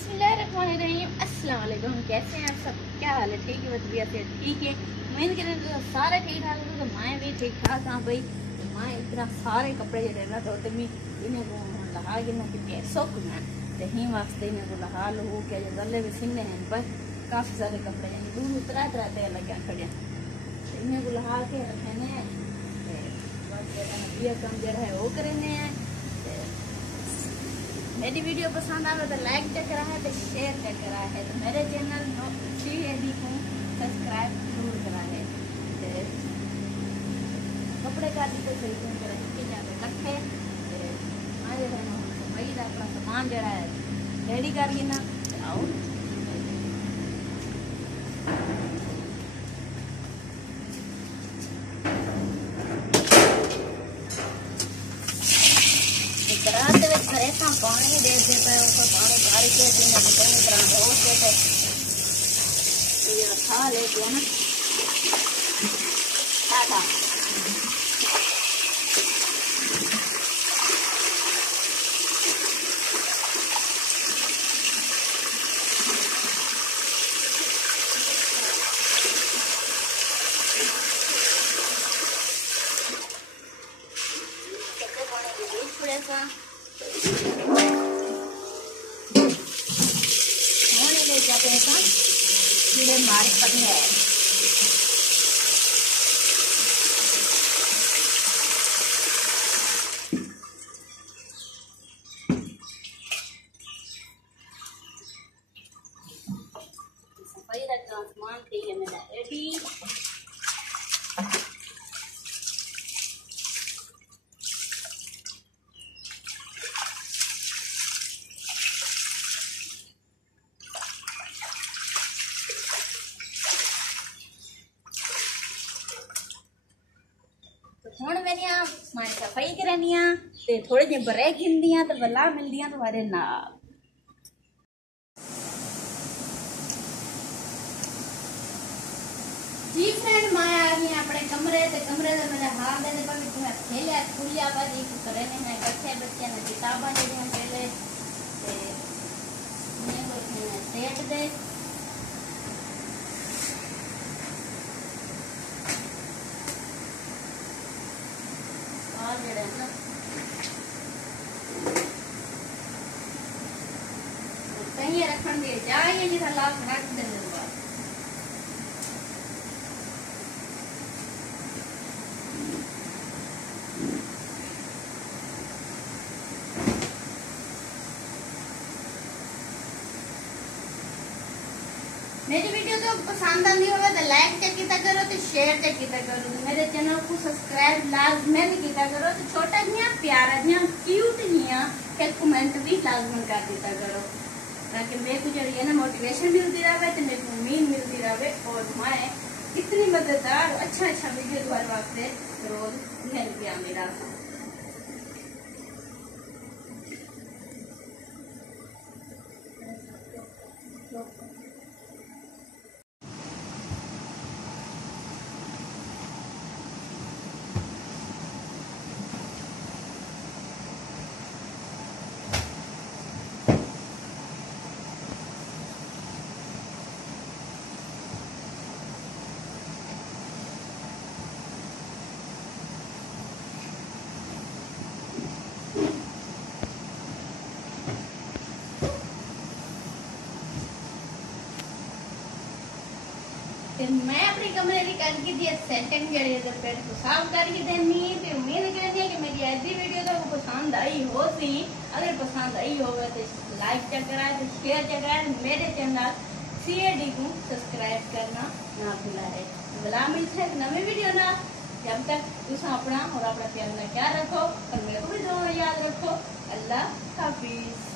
बिस्मिल्लाहिर्रहमानिर्रहीम। अस्सलाम वालेकुम। कैसे हैं आप सब? क्या हाल है? ठीक है? बढ़िया से ठीक है। उम्मीद करें तो सारे ठीक ठाक हो। तो मैं भी ठीक ठाक हाँ भाई। मैं इतना सारे कपड़े जो ना तो इन्हें को लगा के ना कि सुख मैं ही वास्ते इन्हें को लगा लो क्या जो गले भी सीने हैं पर काफ़ी सारे कपड़े हैं दूर उतरा तरह लगे खड़े इन्हें को लगा के रखने बस काम जरा है वो करने हैं। मेरी वीडियो पसंद आवे तो लाइक करा है तो शेयर करा है तो मेरे चैनल CAD को सब्सक्राइब जरूर करा है। कपड़े का भी तो खरीदने कर रखे आज भाई अपना सामान जरा है रेडी कर लेना आओ। पानी दे देता है ऊपर पानी भर के पूरी तरह धो के तो ये रखा लेके ना टाटा कीड़े मार पड़े हैं। सफाई रखना सामान ठीक है मेरा रेडी। हुण मेरिया मैं सफाई करनिया ते थोड़े जे ब्रेक हिंदियां तो बला मिलदियां तुम्हारे नाल। जी फ्रेंड मैं आ गई अपने कमरे ते कमरे दे मेरे हाथ दे पर तुम्हें खेलिया खुलिया पर एक करे ने इकट्ठे बच्चे ने किताबां दे दियां पहले ते मैं को सेट दे कहीं रखन दे जाए नहीं हालात रख दे मेरी वीडियो तो पसंद आती हो तो लाइक किया करो तो शेयर किया करो तो मेरे चैनल को सब्सक्राइब लाजमन किया करो तो छोटा जिया प्यारा जिया क्यूट जिया एक कमेंट भी लाजमन कर दिया करो ताकि मेरे को जो ना मोटिवेशन मिलती रहे तो मेरे को उम्मीद मिलती रहे और मैं इतनी मजेदार अच्छा वीडियो तुम्हारे वास्ते रोज मिल गया मेरा। मैं अपने कमरे की करके दी सेटिंग जड़ी है पेड़ को साफ करके देनी तो उम्मीद करनी है कि मेरी ऐसी वीडियो तो पसंद आई हो सी। अगर पसंद आई होगा तो लाइक करा तो शेयर करा मेरे चैनल CAD को सब्सक्राइब करना ना भूला। बुला मिलते हैं नवी वीडियो ना जब तक तुम अपना और अपना प्यार में क्या रखो और मेरे को भी दोनों याद रखो। अल्लाह हाफिज।